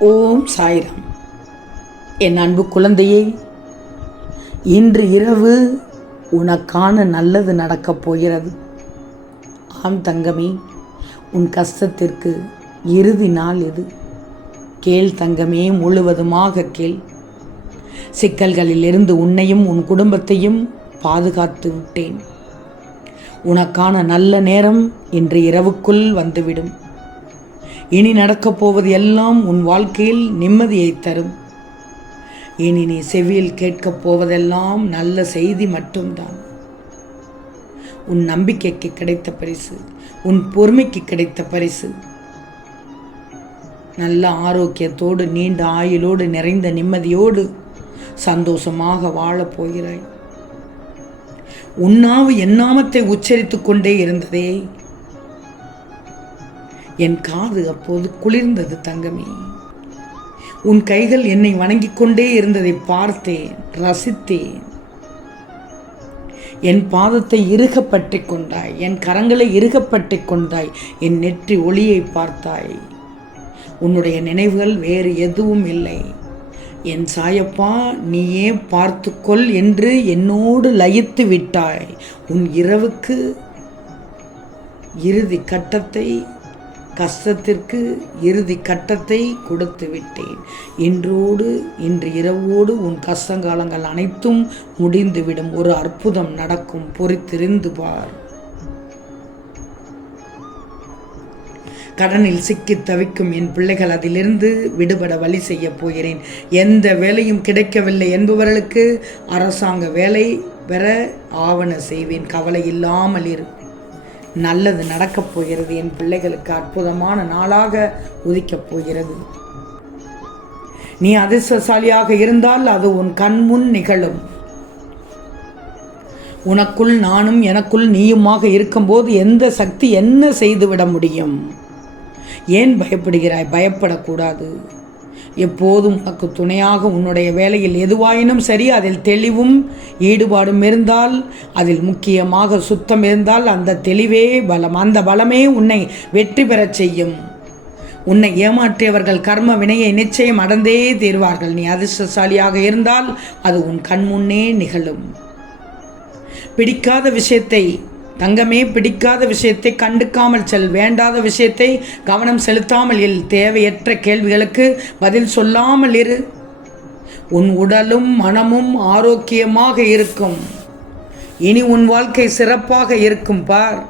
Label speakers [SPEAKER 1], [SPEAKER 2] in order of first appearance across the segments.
[SPEAKER 1] ஓம் சாய்ராம். என் அன்பு குழந்தையே இன்று இரவு உனக்கான நல்லது நடக்கப் போகிறது. ஆம் தங்கமே உன் கஷ்டத்திற்கு இறுதி நாள் இது கேள் தங்கமே முழுவதுமாக கேள். சிக்கல்களிலிருந்து உன்னையும் உன் குடும்பத்தையும் பாதுகாத்து விட்டேன். உனக்கான நல்ல நேரம் இன்று இரவுக்குள் வந்துவிடும். இனி நடக்கப் போவது எல்லாம் உன் வாழ்க்கையில் நிம்மதியை தரும். இனி நீ செவியில் கேட்கப் போவதெல்லாம் நல்ல செய்தி மட்டும்தான். உன் நம்பிக்கைக்கு கிடைத்த பரிசு உன் பொறுமைக்கு கிடைத்த பரிசு. நல்ல ஆரோக்கியத்தோடு நீண்ட ஆயுளோடு நிறைந்த நிம்மதியோடு சந்தோஷமாக வாழப் போகிறாய். உன்னாவு என் நாமத்தை உச்சரித்துக் கொண்டே இருந்ததே. என் காது அப்போது குளிர்ந்தது தங்கமே. உன் கைகள் என்னை வணங்கிக் கொண்டே இருந்ததை பார்த்தேன் ரசித்தேன். என் பாதத்தை இறுக கொண்டாய் என் கரங்களை இறுக கொண்டாய் என் நெற்றி ஒளியை பார்த்தாய். உன்னுடைய நினைவுகள் வேறு எதுவும் இல்லை. என் சாயப்பா நீயே பார்த்துக்கொள் என்று என்னோடு லயித்து விட்டாய். உன் இரவுக்கு இறுதி கட்டத்தை கஷ்டத்திற்கு இறுதி கட்டத்தை கொடுத்து விட்டேன். இன்றோடு இன்று இரவோடு உன் கஷ்டங்காலங்கள் அனைத்தும் முடிந்துவிடும். ஒரு அற்புதம் நடக்கும். பொறித்திருந்து பார். கடனில் சிக்கி தவிக்கும் என் பிள்ளைகள் அதிலிருந்து விடுபட வழி செய்ய போகிறேன். எந்த வேலையும் கிடைக்கவில்லை என்பவர்களுக்கு அரசாங்க வேலை பெற ஆவண செய்வேன். கவலை இல்லாமல் இரு நல்லது நடக்கப் போகிறது. என் பிள்ளைகளுக்கு அற்புதமான நாளாக உதிக்கப் போகிறது. நீ அதிர்ஷ்டசாலியாக இருந்தால் அது உன் கண்முன் நிகழும். உனக்குள் நானும் எனக்குள் நீயுமாக இருக்கும்போது எந்த சக்தி என்ன செய்துவிட முடியும்? ஏன் பயப்படுகிறாய்? பயப்படக்கூடாது. எப்போதும் உனக்கு துணையாக உன்னுடைய வேலையில் எதுவாயினும் சரி அதில் தெளிவும் ஈடுபாடும் இருந்தால் அதில் முக்கியமாக சுத்தம் இருந்தால் அந்த தெளிவே பலம் அந்த பலமே உன்னை வெற்றி பெறச் செய்யும். உன்னை ஏமாற்றியவர்கள் கர்ம வினையை நிச்சயம் அடந்தே தீர்வார்கள். நீ அதிர்ஷ்டசாலியாக இருந்தால் அது உன் கண்முன்னே நிகழும். பிடிக்காத விஷயத்தை தங்கமே பிடிக்காத விஷயத்தை கண்டுக்காமல் செல் வேண்டாத விஷயத்தை கவனம் செலுத்தாமல் இல். தேவையற்ற கேள்விகளுக்கு பதில் சொல்லாமல் இரு. உன் உடலும் மனமும் ஆரோக்கியமாக இருக்கும். இனி உன் வாழ்க்கை சிறப்பாக இருக்கும் பார்.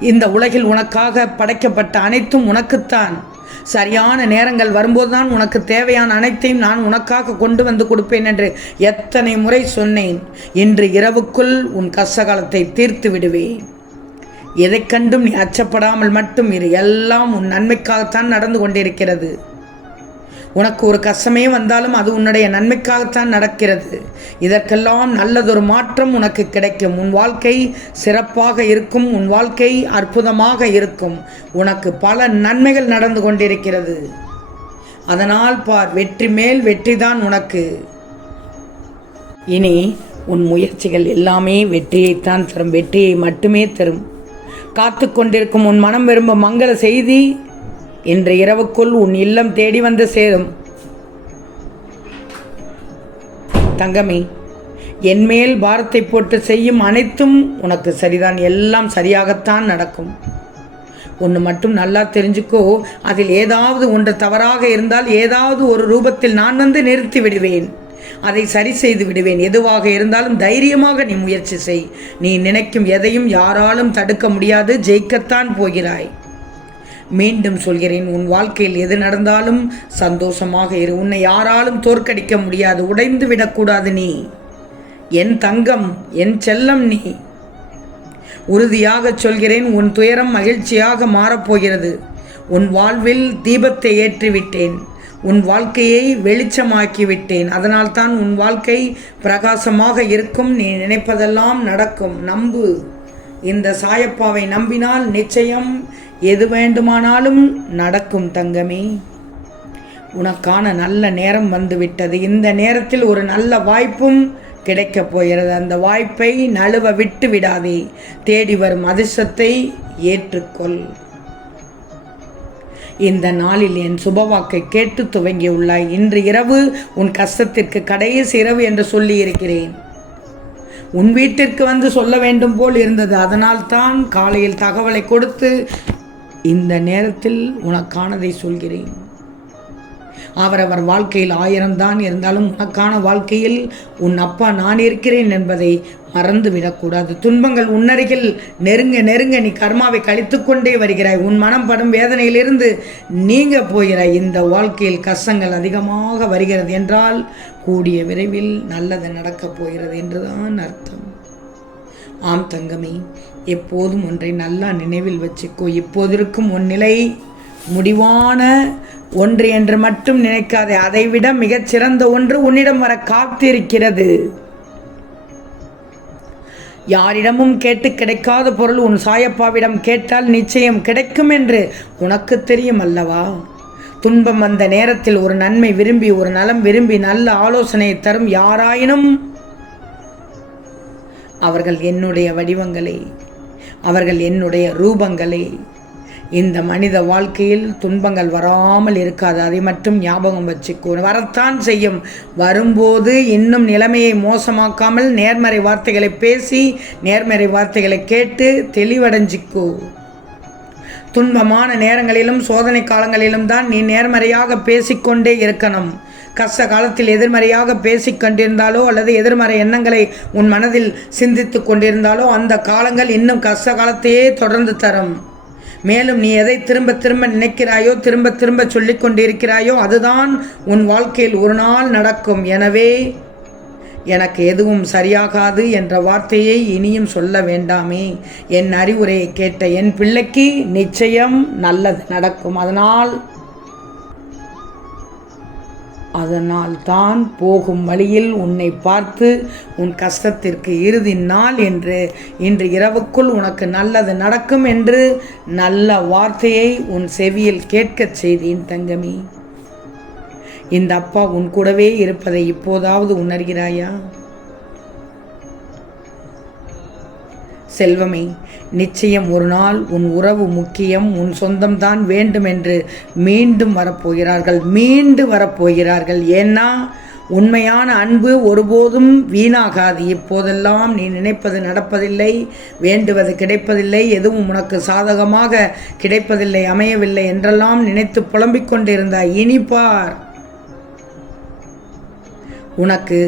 [SPEAKER 1] இந்த உலகில் உனக்காக படைக்கப்பட்ட அனைத்தும் உனக்குத்தான். சரியான நேரங்கள் வரும்போதுதான் உனக்கு தேவையான அனைத்தையும் நான் உனக்காக கொண்டு வந்து கொடுப்பேன் என்று எத்தனை முறை சொன்னேன். இன்று இரவுக்குள் உன் கஷ்டகாலத்தை தீர்த்து விடுவேன். எதை கண்டும் நீ அச்சப்படாமல் மட்டும் இரு. எல்லாம் உன் நன்மைக்காகத்தான் நடந்து கொண்டிருக்கிறது. உனக்கு ஒரு கஷ்டமே வந்தாலும் அது உன்னுடைய நன்மைக்காகத்தான் நடக்கிறது. இதற்கெல்லாம் நல்லதொரு மாற்றம் உனக்கு கிடைக்கும். உன் வாழ்க்கை சிறப்பாக இருக்கும். உன் வாழ்க்கை அற்புதமாக இருக்கும். உனக்கு பல நன்மைகள் நடந்து கொண்டிருக்கிறது. அதனால் பார் வெற்றி மேல் வெற்றிதான் உனக்கு. இனி உன் முயற்சிகள் எல்லாமே வெற்றியைத்தான் தரும். வெற்றியை மட்டுமே தரும். காத்து கொண்டிருக்கும் உன் மனம் விரும்பும் மங்கள செய்தி இன்று இரவுக்குள் உன் இல்லம் தேடி வந்து சேரும். தங்கமே என்மேல் பாரத்தை போட்டு செய்யும் அனைத்தும் உனக்கு சரிதான். எல்லாம் சரியாகத்தான் நடக்கும். ஒன்று மட்டும் நல்லா தெரிஞ்சுக்கோ. அதில் ஏதாவது ஒன்று தவறாக இருந்தால் ஏதாவது ஒரு ரூபத்தில் நான் வந்து நிறுத்தி விடுவேன். அதை சரி செய்து விடுவேன். எதுவாக இருந்தாலும் தைரியமாக நீ முயற்சி செய். நீ நினைக்கும் எதையும் யாராலும் தடுக்க முடியாது. ஜெயிக்கத்தான் போகிறாய். மீண்டும் சொல்கிறேன் உன் வாழ்க்கையில் எது நடந்தாலும் சந்தோஷமாக இரு. உன்னை யாராலும் தோற்கடிக்க முடியாது உடைந்து விடக்கூடாது நீ. என் தங்கம் என் செல்லம் நீ. உறுதியாக சொல்கிறேன் உன் துயரம் மகிழ்ச்சியாக மாறப்போகிறது. உன் வாழ்வில் தீபத்தை ஏற்றிவிட்டேன் உன் வாழ்க்கையை வெளிச்சமாக்கி விட்டேன் அதனால்தான் உன் வாழ்க்கை பிரகாசமாக இருக்கும் நீ நினைப்பதெல்லாம் நடக்கும். நம்பு. இந்த சாயப்பாவை நம்பினால் நிச்சயம் எது வேண்டுமானாலும் நடக்கும் தங்கமே. உனக்கான நல்ல நேரம் வந்துவிட்டது. இந்த நேரத்தில் ஒரு நல்ல வாய்ப்பும் கிடைக்கப் போகிறது. அந்த வாய்ப்பை நழுவ விட்டு விடாதே. தேடி வரும் அதிர்ஷ்டத்தை ஏற்றுக்கொள். இந்த நாளில் என் சுபவாக்கை கேட்டு துவங்கியுள்ளாய். இன்று இரவு உன் கஷ்டத்திற்கு கடைசி இரவு என்று சொல்லி இருக்கிறேன் உன் வீட்டிற்கு வந்து சொல்ல வேண்டும் போல் இருந்தது. அதனால் தான் காலையில் தகவலை கொடுத்து இந்த நேரத்தில் உனக்கானதை சொல்கிறேன். அவரவர் வாழ்க்கையில் ஆயிரம்தான் இருந்தாலும் உனக்கான வாழ்க்கையில் உன் அப்பா நான் இருக்கிறேன் என்பதை மறந்து விடக்கூடாது துன்பங்கள் உன்னருகில் நெருங்க நெருங்க நீ கர்மாவை கழித்து கொண்டே வருகிறாய். உன் மனம் படும் வேதனையிலிருந்து நீங்க போகிறாய் இந்த வாழ்க்கையில் கஷ்டங்கள் அதிகமாக வருகிறது என்றால் கூடிய விரைவில் நல்லது நடக்கப் போகிறது என்றுதான் அர்த்தம். ஆம் தங்கமே எப்போதும் ஒன்றை நல்லா நினைவில் வச்சுக்கோ. இப்போதிருக்கும் உன் நிலை முடிவான ஒன்று என்று மட்டும் நினைக்காதே. அதைவிட மிகச் சிறந்த ஒன்று உன்னிடம் வர காத்திருக்கிறது. யாரிடமும் கேட்டு கிடைக்காத பொருள் உன் சாயப்பாவிடம் கேட்டால் நிச்சயம் கிடைக்கும் என்று உனக்கு தெரியும் அல்லவா? துன்பம் வந்த நேரத்தில் ஒரு நன்மை விரும்பி ஒரு நலம் விரும்பி நல்ல ஆலோசனையை தரும் யாராயினும் அவர்கள் என்னுடைய வடிவங்களை அவர்கள் என்னுடைய ரூபங்களை. இந்த மனித வாழ்க்கையில் துன்பங்கள் வராமல் இருக்காது. அதை மட்டும் ஞாபகம் வச்சுக்கோ. வரத்தான் செய்யும். வரும்போது இன்னும் நிலைமையை மோசமாக்காமல் நேர்மறை வார்த்தைகளை பேசி நேர்மறை வார்த்தைகளை கேட்டு தெளிவடைஞ்சிக்கோ. துன்பமான நேரங்களிலும் சோதனை காலங்களிலும் தான் நீ நேர்மறையாக பேசிக்கொண்டே இருக்கணும். கஷ்ட காலத்தில் எதிர்மறையாக பேசிக் கொண்டிருந்தாலோ அல்லது எதிர்மறை எண்ணங்களை உன் மனதில் சிந்தித்து கொண்டிருந்தாலோ அந்த காலங்கள் இன்னும் கஷ்ட காலத்தையே தொடர்ந்து தரும். மேலும் நீ எதை திரும்ப திரும்ப நினைக்கிறாயோ திரும்ப திரும்ப சொல்லி கொண்டிருக்கிறாயோ அதுதான் உன் வாழ்க்கையில் ஒரு நாள் நடக்கும். எனவே எனக்கு எதுவும் சரியாகாது என்ற வார்த்தையை இனியும் சொல்ல வேண்டாமே. என் அறிவுரையை கேட்ட என் பிள்ளைக்கு நிச்சயம் நல்லது நடக்கும். அதனால் அதனால் தான் போகும் வழியில் உன்னை பார்த்து உன் கஷ்டத்திற்கு இறுதி நாள் என்று இன்று இரவுக்குள் உனக்கு நல்லது நடக்கும் என்று நல்ல வார்த்தையை உன் செவியில் கேட்கச் செய்தேன் தங்கமி. இந்த அப்பா உன் கூடவே இருப்பதை இப்போதாவது உணர்கிறாயா? செல்வமே நிச்சயம் ஒரு நாள் உன் உறவு முக்கியம் உன் சொந்தம்தான் வேண்டும் என்று மீண்டும் வரப்போகிறார்கள் மீண்டு வரப்போகிறார்கள். ஏன்னா உண்மையான அன்பு ஒருபோதும் வீணாகாது. இப்போதெல்லாம் நீ நினைப்பது நடப்பதில்லை வேண்டுவது கிடைப்பதில்லை எதுவும் உனக்கு சாதகமாக கிடைப்பதில்லை அமையவில்லை என்றெல்லாம் நினைத்து புலம்பிக் கொண்டிருந்தாய். இனிப்பார் உனக்கு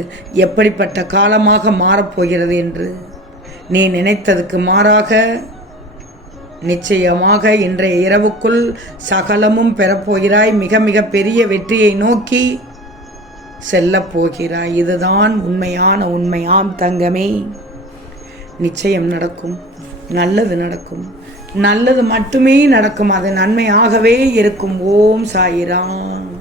[SPEAKER 1] எப்படிப்பட்ட காலமாக மாறப்போகிறது என்று? நீ நினைத்ததுக்கு மாறாக நிச்சயமாக இன்றைய இரவுக்குள் சகலமும் பெறப்போகிறாய். மிக மிக பெரிய வெற்றியை நோக்கி செல்லப்போகிறாய் இதுதான் உண்மையான உண்மையாம் தங்கமே. நிச்சயம் நடக்கும். நல்லது நடக்கும். நல்லது மட்டுமே நடக்கும். அது நன்மையாகவே இருக்கும். ஓம் சாயிராம்.